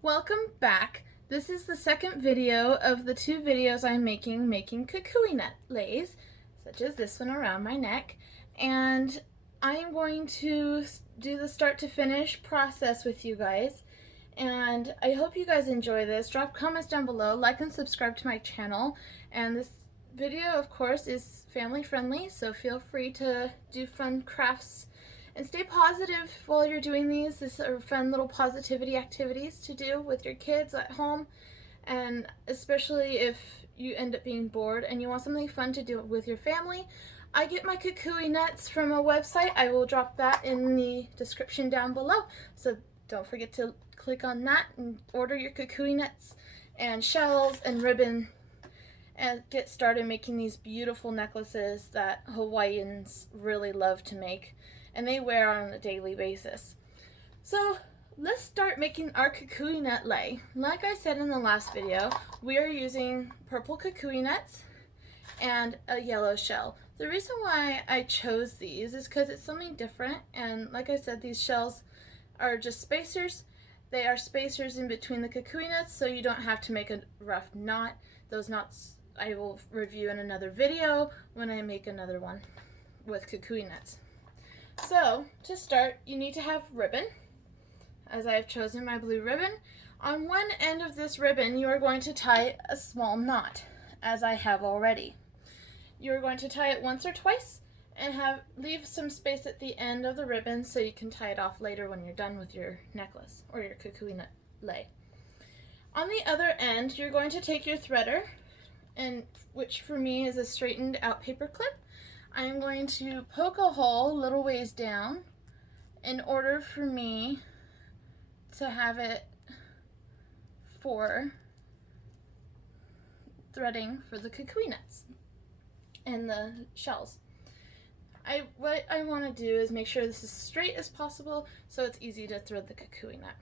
Welcome back. This is the second video of the two videos I'm making kukui nut lays, such as this one around my neck. And I am going to do the start to finish process with you guys. And I hope you guys enjoy this. Drop comments down below, like and subscribe to my channel. And this video, of course, is family friendly, so feel free to do fun crafts and stay positive while you're doing these. These are fun little positivity activities to do with your kids at home, and especially if you end up being bored and you want something fun to do with your family. I get my kukui nuts from a website. I will drop that in the description down below, so don't forget to click on that and order your kukui nuts and shells and ribbon and get started making these beautiful necklaces that Hawaiians really love to make and they wear on a daily basis. So let's start making our kukui nut lei. Like I said in the last video, we are using purple kukui nuts and a yellow shell. The reason why I chose these is because it's something different, and like I said, these shells are just spacers. They are spacers in between the kukui nuts, so you don't have to make a rough knot. Those knots I will review in another video when I make another one with kukui nuts. So to start, you need to have ribbon, as I have chosen my blue ribbon. On one end of this ribbon, you are going to tie a small knot, as I have already. You are going to tie it once or twice and leave some space at the end of the ribbon so you can tie it off later when you're done with your necklace or your kukui nut lei. On the other end, you're going to take your threader, and which for me is a straightened out paper clip. I'm going to poke a hole a little ways down in order for me to have it for threading for the kukui nuts and the shells. What I want to do is make sure this is as straight as possible so it's easy to thread the kukui nut.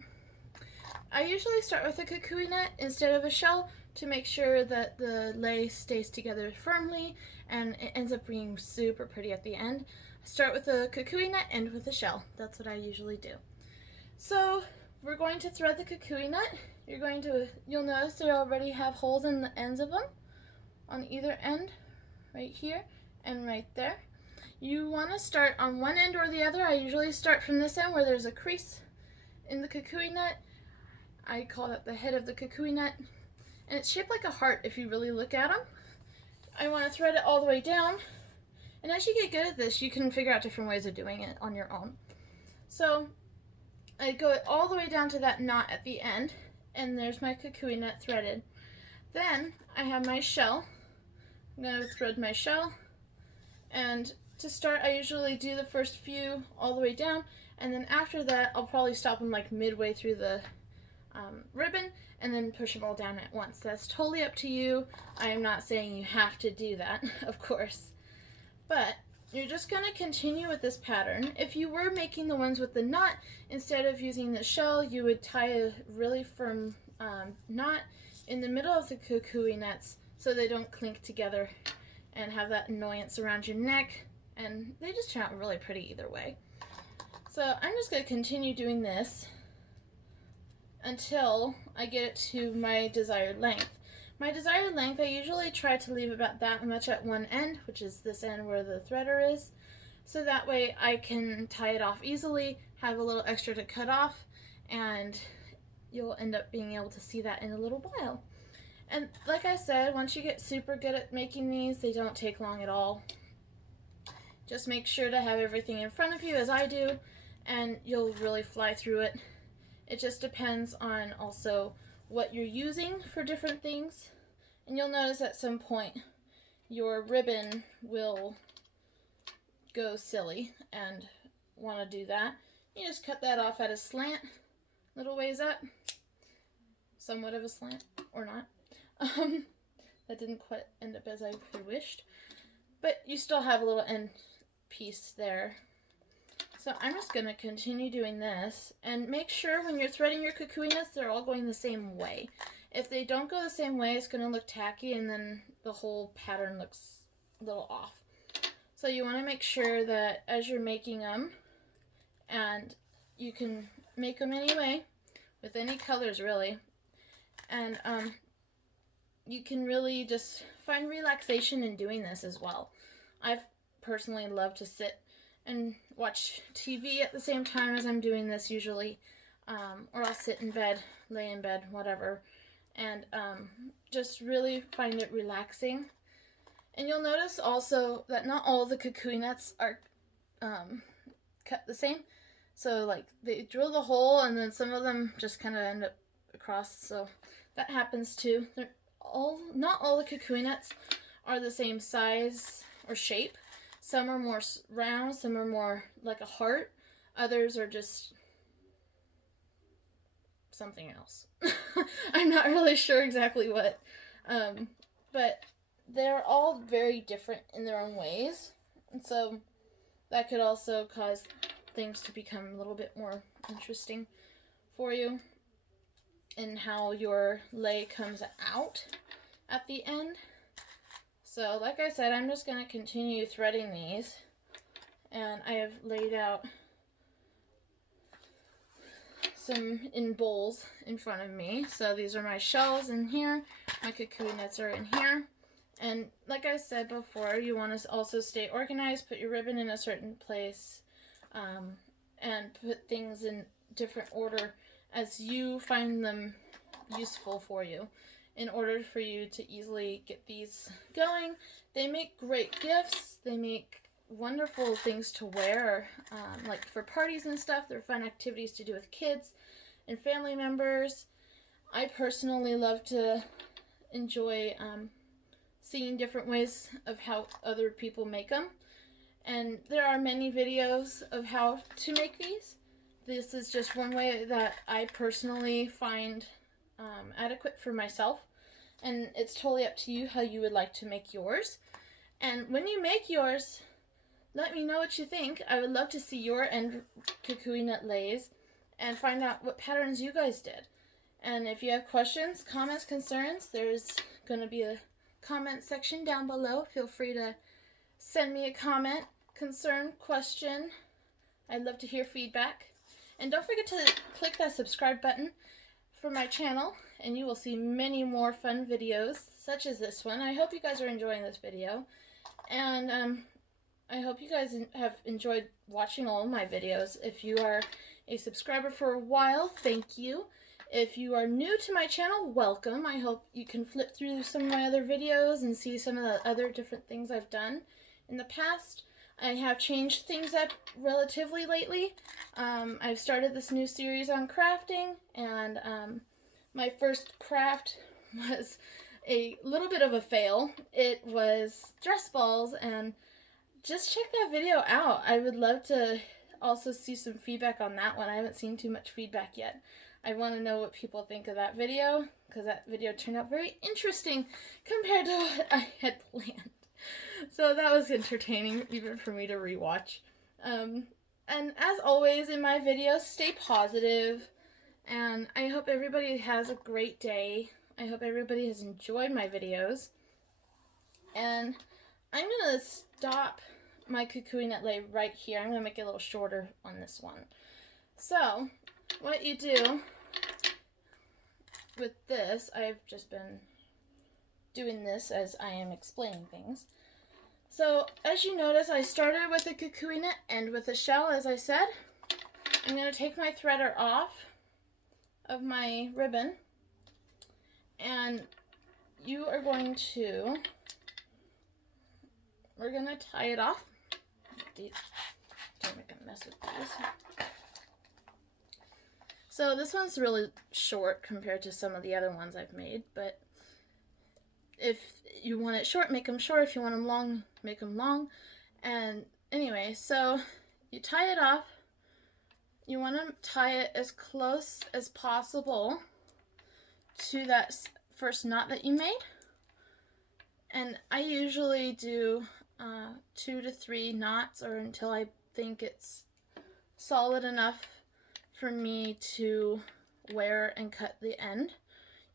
I usually start with a kukui nut instead of a shell to make sure that the lei stays together firmly and it ends up being super pretty at the end. I start with a kukui nut, end with a shell. That's what I usually do. So we're going to thread the kukui nut. You'll notice they already have holes in the ends of them on either end, right here and right there. You want to start on one end or the other. I usually start from this end where there's a crease in the kukui nut. I call that the head of the kukui nut, and it's shaped like a heart if you really look at them. I want to thread it all the way down, and as you get good at this, you can figure out different ways of doing it on your own. So I go all the way down to that knot at the end, and there's my kukui nut threaded. Then I have my shell. I'm going to thread my shell, and to start I usually do the first few all the way down, and then after that I'll probably stop them like midway through the ribbon and then push them all down at once. That's totally up to you. I am not saying you have to do that, of course, but you're just going to continue with this pattern. If you were making the ones with the knot, instead of using the shell, you would tie a really firm knot in the middle of the kukui nuts so they don't clink together and have that annoyance around your neck, and they just turn out really pretty either way. So I'm just going to continue doing this until I get it to my desired length. My desired length, I usually try to leave about that much at one end, which is this end where the threader is, so that way I can tie it off easily, have a little extra to cut off, and you'll end up being able to see that in a little while. And like I said, once you get super good at making these, they don't take long at all. Just make sure to have everything in front of you, as I do, and you'll really fly through it. It just depends on also what you're using for different things. And you'll notice at some point your ribbon will go silly and want to do that. You just cut that off at a slant, little ways up, somewhat of a slant, or not. That didn't quite end up as I wished, but you still have a little end piece there. So I'm just going to continue doing this, and make sure when you're threading your kukui nuts they're all going the same way. If they don't go the same way, it's going to look tacky and then the whole pattern looks a little off. So you want to make sure that as you're making them, and you can make them anyway, with any colors really. And you can really just find relaxation in doing this as well. I've personally loved to sit and watch TV at the same time as I'm doing this usually, or I'll sit in bed, lay in bed, whatever, and just really find it relaxing. And you'll notice also that not all the Kukui nuts are cut the same. So like they drill the hole and then some of them just kind of end up across, so that happens too. Not all the Kukui nuts are the same size or shape. Some are more round, some are more like a heart, others are just something else. I'm not really sure exactly what, but they're all very different in their own ways, and so that could also cause things to become a little bit more interesting for you in how your lei comes out at the end. So like I said, I'm just going to continue threading these, and I have laid out some in bowls in front of me. So these are my shells in here, my Kukui nuts are in here, and like I said before, you want to also stay organized, put your ribbon in a certain place, and put things in different order as you find them useful for you, in order for you to easily get these going. They make great gifts, they make wonderful things to wear, like for parties and stuff. They're fun activities to do with kids and family members. I personally love to enjoy seeing different ways of how other people make them, and there are many videos of how to make these. This is just one way that I personally find adequate for myself, and it's totally up to you how you would like to make yours. And when you make yours, let me know what you think. I would love to see your end Kukui nut leis and find out what patterns you guys did. And if you have questions, comments, concerns, there's going to be a comment section down below. Feel free to send me a comment, concern, question. I'd love to hear feedback. And don't forget to click that subscribe button for my channel, and you will see many more fun videos such as this one. I hope you guys are enjoying this video, and I hope you guys have enjoyed watching all of my videos. If you are a subscriber for a while, thank you. If you are new to my channel, welcome. I hope you can flip through some of my other videos and see some of the other different things I've done in the past. I have changed things up relatively lately. I've started this new series on crafting, and my first craft was a little bit of a fail. It was dress balls, and just check that video out. I would love to also see some feedback on that one. I haven't seen too much feedback yet. I want to know what people think of that video, because that video turned out very interesting compared to what I had planned. So that was entertaining even for me to rewatch. And as always in my videos, stay positive, and I hope everybody has a great day. I hope everybody has enjoyed my videos. And I'm going to stop my Kukui nut lei right here. I'm going to make it a little shorter on this one. So what you do with this, I've just been doing this as I am explaining things. So as you notice, I started with a Kukui nut, end with a shell, as I said. I'm going to take my threader off of my ribbon, and you are going to, we're going to tie it off. Don't make a mess with these. So this one's really short compared to some of the other ones I've made, but if you want it short, make them short. If you want them long, make them long. And anyway, so you tie it off. You want to tie it as close as possible to that first knot that you made. And I usually do 2 to 3 knots, or until I think it's solid enough for me to wear and cut the end.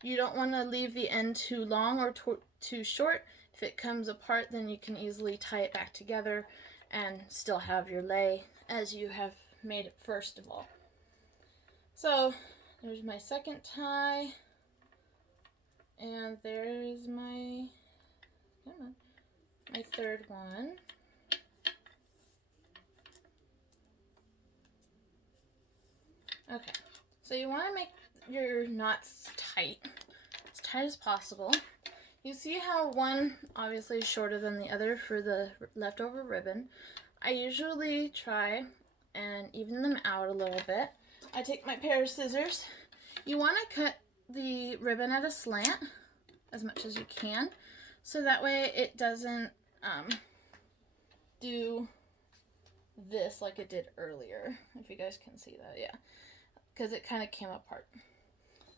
You don't want to leave the end too long or too short. If it comes apart, then you can easily tie it back together and still have your lei as you have made it first of all. So There's my second tie. And there's my, come on, my third one. Okay, so you want to make your knots tight, as tight as possible. You see how one obviously is shorter than the other for the leftover ribbon. I usually try and even them out a little bit. I take my pair of scissors. You want to cut the ribbon at a slant as much as you can, so that way it doesn't do this like it did earlier, if you guys can see that. Yeah, because it kind of came apart.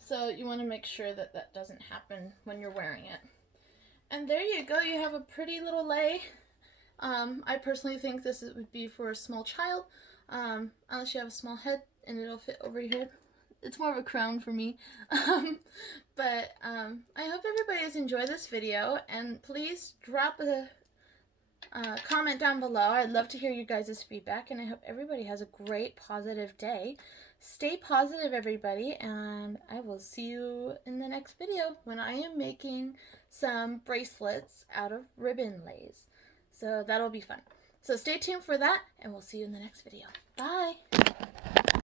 So you want to make sure that that doesn't happen when you're wearing it. And there you go, you have a pretty little lei. I personally think this would be for a small child, unless you have a small head and it'll fit over your head. It's more of a crown for me. But I hope everybody has enjoyed this video, and please drop a comment down below. I'd love to hear you guys' feedback, and I hope everybody has a great, positive day. Stay positive, everybody, and I will see you in the next video when I am making some bracelets out of ribbon leis. So that'll be fun. So stay tuned for that, and we'll see you in the next video. Bye!